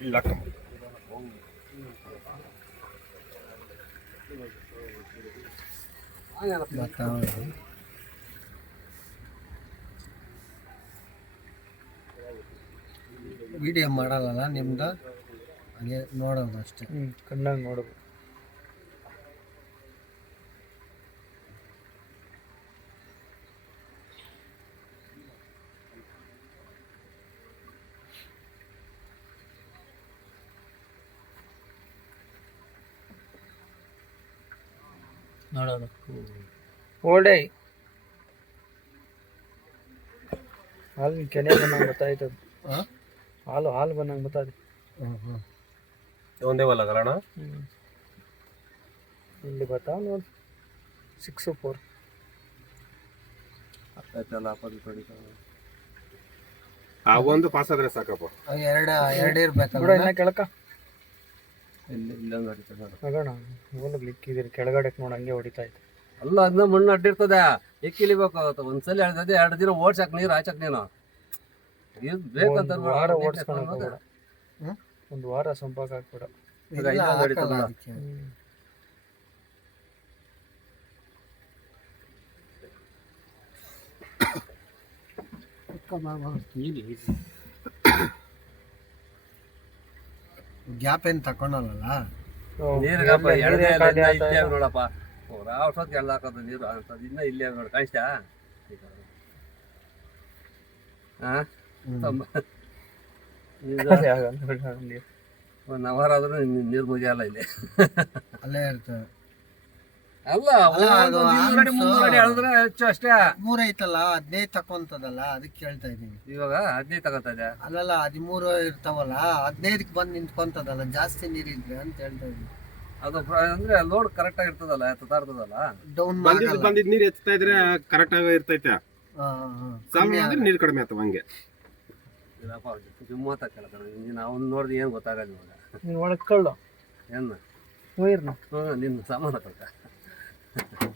ಇಲ್ಲ ಹಾಕಮ್ಮ. ವಿಡಿಯೋ ಮಾಡಲ್ಲ ನಿಮ್ದು ಹಾಗೆ ನೋಡೋದು ಅಷ್ಟೇ ಕಣ್ಣಾಗ ನೋಡೋದು ನೋಡೋದು ಓಲ್ಡೇ ಹಾಲು ಕೆನೆ ಬಂದಂಗೆ ಗೊತ್ತಾಯ್ತದ ಹಾಂ ಹಾಲು ಹಾಲು ಬಂದಂಗೆ ಗೊತ್ತಾಯ್ತು ಹ್ಞೂ ಹ್ಞೂ ಒಂದೇ ಹೊಲ ಹ್ಞೂ ಇಲ್ಲಿ ಬರ್ತಾವ ನೋಡಿ. ಸಿಕ್ಸು ಫೋರ್ ಆ ಒಂದು ಪಾಸ್ ಆದ್ರೆ ಸಾಕಪ್ಪ. ಎರಡು ಎರಡು ಬಿಡ ಇರ್ಬೇಕಲ್ಲ ಇನ್ನ ಕೆಳಕ. ಇಲ್ಲೊಂದು ಹೊಡಿತದೆ ನೋಡು. ಕೆಳಗಡೆ ನೋಡಿ ಹಂಗೆ ಹೊಡಿತಾ ಇತ್ತು ಅಲ್ಲ ಅದನ್ನ ಮಣ್ಣು ಅಡ್ಡಿರ್ತದೆ. ಎಕ್ಕಿಲಿಬೇಕು ಅವತ್ತು ಒಂದ್ಸಲ ಹೇಳ್ತದೆ ಎರಡು ದಿನ ಓಡ್ಸಕ್ ನೀರು ಹಾಚಕ್ ನೀನು. ಇದು ಬೇಕಂತ ಒಂದು ವಾರ ಹ್ಮ್? ಒಂದು ವಾರ ಸಂಪಾಕ ಹಾಕ್ಬಿಡ. ಇಲ್ಲ, ಇನ್ನೊಂದು ಹೊಡಿತದ ಹಾಕಲ್ಲ ನೋಡು. ಅದಕ್ಕೆ. ಗ್ಯಾಪ್ ಏನು ತಕೊಂಡಲ್ಲ ನೀರಿಗಪ್ಪ ನೀರೇ ಇಲ್ಲ. ನೋಡಪ್ಪ. ರಾವಷ್ಟೊತ್ತಿಗೆ ಎಳ್ದು ಹಾಕೋದು ನೀರು ಅಂತದ್ದು ಇನ್ನ ಇಲ್ಲೇ ನೋಡಿ ಕಾಣಿಸ್ತಾ ಹಾ. ಒನ್ ಅವರ್ ಆದ್ರೂ ನೀರು ಮುಗಿಯಲ್ಲ ಇಲ್ಲಿ. ಅಲ್ಲೇ ಇರ್ತದೆ. ಅಲ್ಲ ಅಲ್ಲ, ಅದು ಒಂದು ಇನ್ನೂರು ಅಡಿ ಆಲ್ಸೋ- ಮುನ್ನೂರು ಹೆಚ್ಚು ಅಷ್ಟೇ. ಮೂರ್ ಐತಲ್ಲ ಹದಿನೈದು ತಕೊಂತದಲ್ಲ ಅದಕ್ಕೆ ಕೇಳ್ತಾ ಇದೀನಿ ಇವಾಗ ಹದಿನೈದು ತಗೋತಾ ಇದೆ ಅಲ್ಲಲ್ಲ ಹದಿಮೂರು ಇರ್ತಾವಲ್ಲ ಹದಿನೈದಕ್ಕೆ ಬಂದು ನಿಂತ್ಕೊಂತದಲ್ಲ ಜಾಸ್ತಿ ನೀರಿದ್ರೆ ಅಂತ ಹೇಳ್ತಾ ಇದೀನಿ ಅದು ಪ್ರ- ಅಂದ್ರೆ ಲೋಡ್ ಕರೆಕ್ಟ್ ಆಗಿ ಇರ್ತದಲ್ಲ ಎತ್ತಾ ಇರ್ತದಲ್ಲ ಡೌನ್ ಬಂದಿದ್ ಬಂದಿದ್ ನೀರ್ ಎತ್ತಾ ಇದ್ರೆ ಕರೆಕ್ಟ್ ಆಗಿ ಇರ್ತೈತೆ. ಕಮ್ಮಿ ಆದ್ರೆ ನೀರ್ ಕಡಿಮೆ ಆತವ ಹಂಗೆ. ಇಲ್ಲಪ್ಪ ಜುಮ್ಮತ್ತ ಕೇಳ್ತಾನೆ ಅವ್ನು ನೋಡಿದ್ರೆ ಏನು ಗೊತ್ತಾಗಲ್ಲ ಇವಾಗ. ನೀನು ಒಳಗೆ ಕಳ್ಳು ಏನ? ವೈರ್ನ ಹ್ಞೂ ನಿನ್ನ ಸಾಮಾನು ತಗ Thank you.